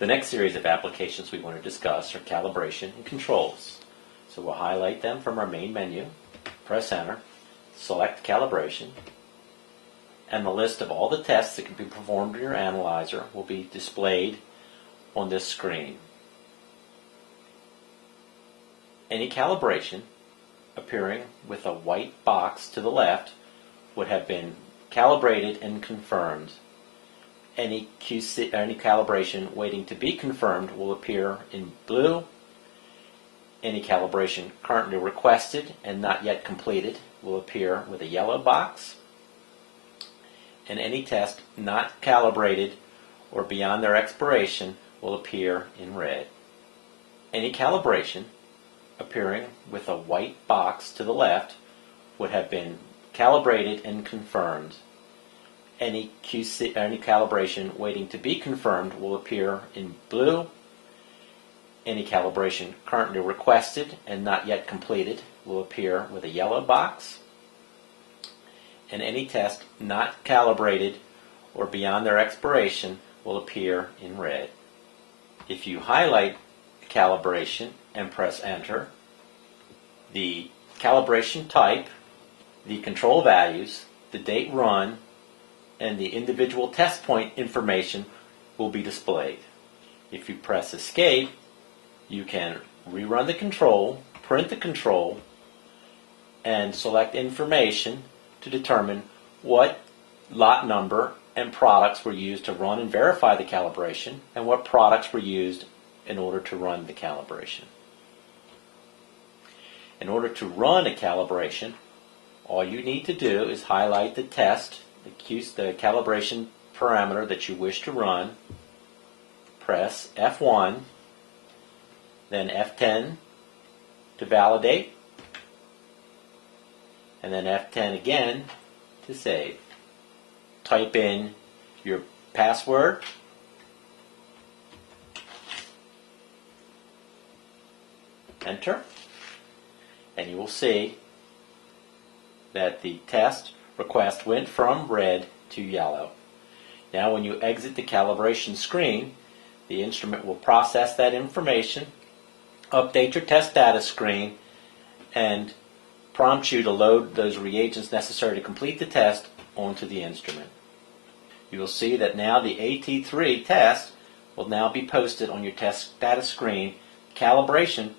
The next series of applications we want to discuss are calibration and controls. So we'll highlight them from our main menu, press enter, select calibration, and the list of all the tests that can be performed in your analyzer will be displayed on this screen. Any calibration appearing with a white box to the left would have been calibrated and confirmed. Any calibration waiting to be confirmed will appear in blue. Any calibration currently requested and not yet completed will appear with a yellow box. And any test not calibrated or beyond their expiration will appear in red. Any calibration appearing with a white box to the left would have been calibrated and confirmed. Any calibration waiting to be confirmed will appear in blue. Any calibration currently requested and not yet completed will appear with a yellow box. And any test not calibrated or beyond their expiration will appear in red. If you highlight calibration and press enter, the calibration type, the control values, the date run, and the individual test point information will be displayed. If you press escape, you can rerun the control, print the control, and select information to determine what lot number and products were used to run and verify the calibration, and what products were used in order to run the calibration. In order to run a calibration, all you need to do is highlight the test, the calibration parameter that you wish to run, press F1, then F10 to validate, and then F10 again to save. Type in your password, enter, and you will see that the test request went from red to yellow. Now when you exit the calibration screen, the instrument will process that information, update your test data screen, and prompt you to load those reagents necessary to complete the test onto the instrument. You will see that now the AT3 test will now be posted on your test data screen. Calibration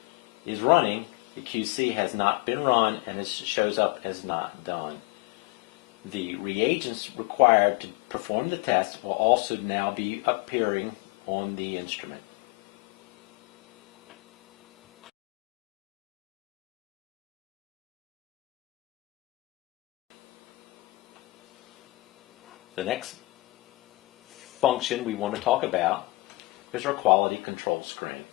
is running, the QC has not been run, and it shows up as not done. The reagents required to perform the test will also now be appearing on the instrument. The next function we want to talk about is our quality control screen.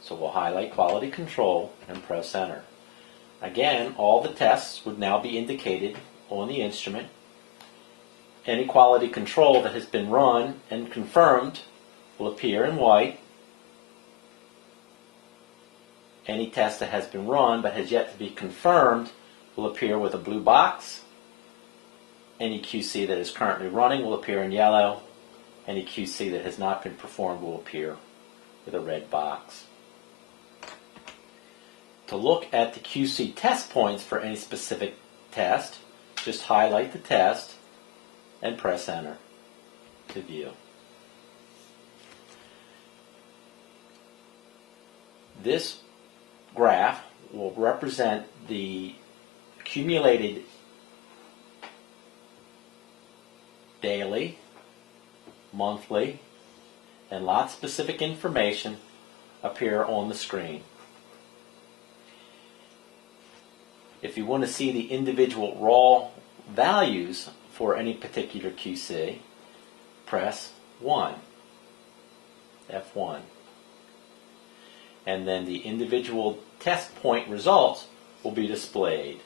So we'll highlight quality control and press enter. Again, all the tests would now be indicated on the instrument. Any quality control that has been run and confirmed will appear in white. Any test that has been run but has yet to be confirmed will appear with a blue box. Any QC that is currently running will appear in yellow. Any QC that has not been performed will appear with a red box. To look at the QC test points for any specific test, just highlight the test and press enter to view. This graph will represent the accumulated daily, monthly, and lot-specific information appear on the screen. If you want to see the individual raw values for any particular QC, press 1, F1. And then the individual test point results will be displayed.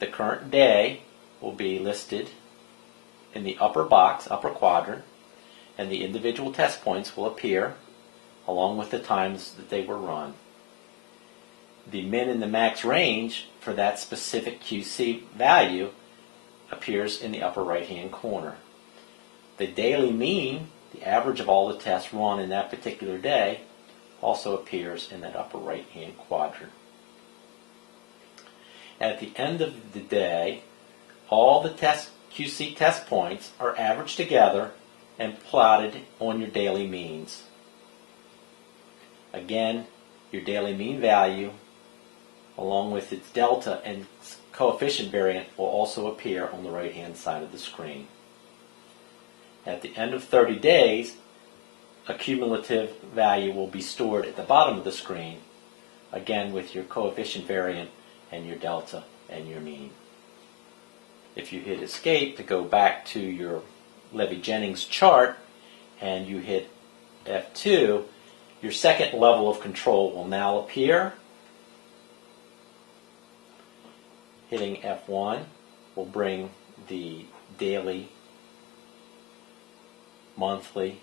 The current day will be listed in the upper box, upper quadrant, and the individual test points will appear along with the times that they were run. The min and the max range for that specific QC value appears in the upper right hand corner. The daily mean, the average of all the tests run in that particular day also appears in that upper right-hand quadrant. At the end of the day, all the QC test points are averaged together and plotted on your daily means. Again, your daily mean value, along with its delta and coefficient variant, will also appear on the right-hand side of the screen. At the end of 30 days, a cumulative value will be stored at the bottom of the screen, again with your coefficient variant and your delta and your mean. If you hit escape to go back to your Levy-Jennings chart and you hit F2, your second level of control will now appear. Hitting F1 will bring the daily, monthly,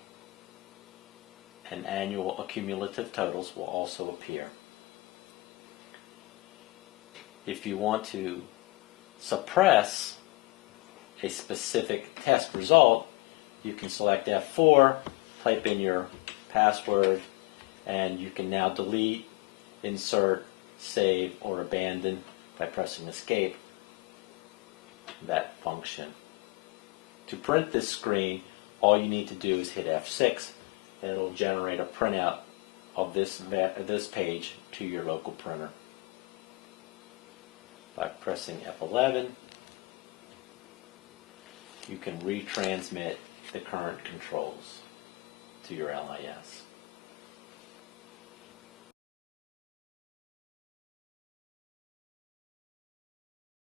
and annual accumulative totals will also appear. If you want to suppress a specific test result, you can select F4, type in your password, and you can now delete, insert, save, or abandon by pressing escape that function. To print this screen, all you need to do is hit F6 and it will generate a printout of this page to your local printer. By pressing F11, you can retransmit the current controls to your LIS.